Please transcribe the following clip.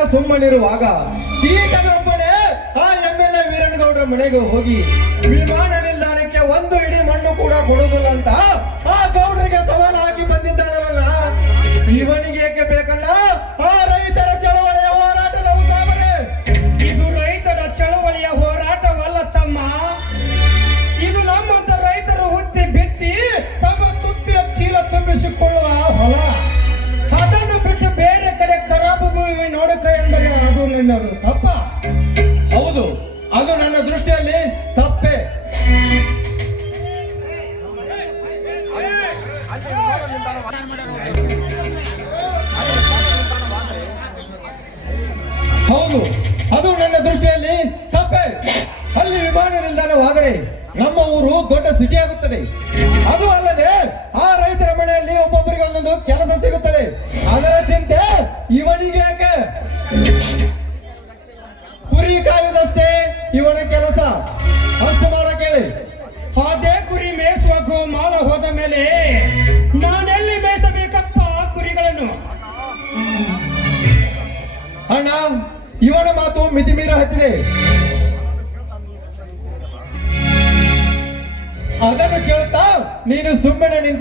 ಸುಮ್ಮನಿರುವಾಗ ಈತನೊಬ್ಬನೇ ಆ ಎಮ್ಮೆಲ್ಲೆ ವೀರಣ್ಣಗೌಡರ ಮನೆಗೆ ಹೋಗಿ ವಿಮಾನ ನಿಲ್ದಾಣಕ್ಕೆ ಒಂದು ಇಡೀ ಮಣ್ಣು ಕೂಡ ಕೊಡುವುದಿಲ್ಲ ಅಂತ ಆ ಗೌಡರಿಗೆ ಸವಾಲು ಹಾಕಿ ಬಂದಿದ್ದಾನಲ್ಲ. ಇವನಿಗೆ ಏಕೆ ಬೇಕಲ್ಲ ಆ ರೈತರ ಚಳವಳಿಯ ಹೋರಾಟದ ಉಸಾಬರೆ? ಇದು ರೈತರ ಚಳವಳಿಯ ಹೋರಾಟವಲ್ಲ ತಮ್ಮ, ಇದು ನಮ್ಮಂತ ರೈತರು ಹುಟ್ಟಿ ಬಿತ್ತಿ ತಮ್ಮ ತುತ್ತಿಯ ಚೀಲ ತುಂಬಿಸಿಕೊಳ್ಳುವ ಹೊಲ. ಅದನ್ನು ಬಿಟ್ಟು ಬೇರೆ ಕಡೆ ಖರಾಬು ಭೂಮಿ ನೋಡಕ ಎಂದರೆ ಅದು ನಿನ್ನದು ತಪ್ಪ. ಹೌದು, ಅದು ನನ್ನ ದೃಷ್ಟಿಯಲ್ಲಿ ತಪ್ಪೆ. ಹೌದು, ಅದು ನನ್ನ ದೃಷ್ಟಿಯಲ್ಲಿ ತಪ್ಪೆ. ಅಲ್ಲಿ ವಿಮಾನ ನಿಲ್ದಾಣವಾದರೆ ನಮ್ಮ ಊರು ದೊಡ್ಡ ಸಿಟಿ ಆಗುತ್ತದೆ. ಅದು ಅಲ್ಲದೆ ಆ ರೈತರ ಮನೆಯಲ್ಲಿ ಒಬ್ಬೊಬ್ಬರಿಗೆ ಒಂದೊಂದು ಕೆಲಸ ಸಿಗುತ್ತದೆ. ಅದರ ಚಿಂತೆ ಇವನಿಗೆ ಯಾಕೆ? ಕುರಿ ಕಾಯುವುದಷ್ಟೇ ಇವನ ಕೆಲಸ, ಅಷ್ಟು ಮಾಡಕ್ಕೆ ಹೇಳಿ. ಅದೇ ಕುರಿ ಮೇಯಿಸುವ ಗೋಮಾಳ ಹೋದ ಮೇಲೆ ನಾನೆಲ್ಲಿ ಮೇಯಿಸಬೇಕಪ್ಪ ಕುರಿಗಳನ್ನು? ಅಣ್ಣ, ಇವನ ಮಾತು ಮಿತಿಮೀರ ಹತ್ತಿದೆ. ಅದನ್ನು ಕೇಳುತ್ತಾ ನೀನು ಸುಮ್ಮನೆ ನಿಂತು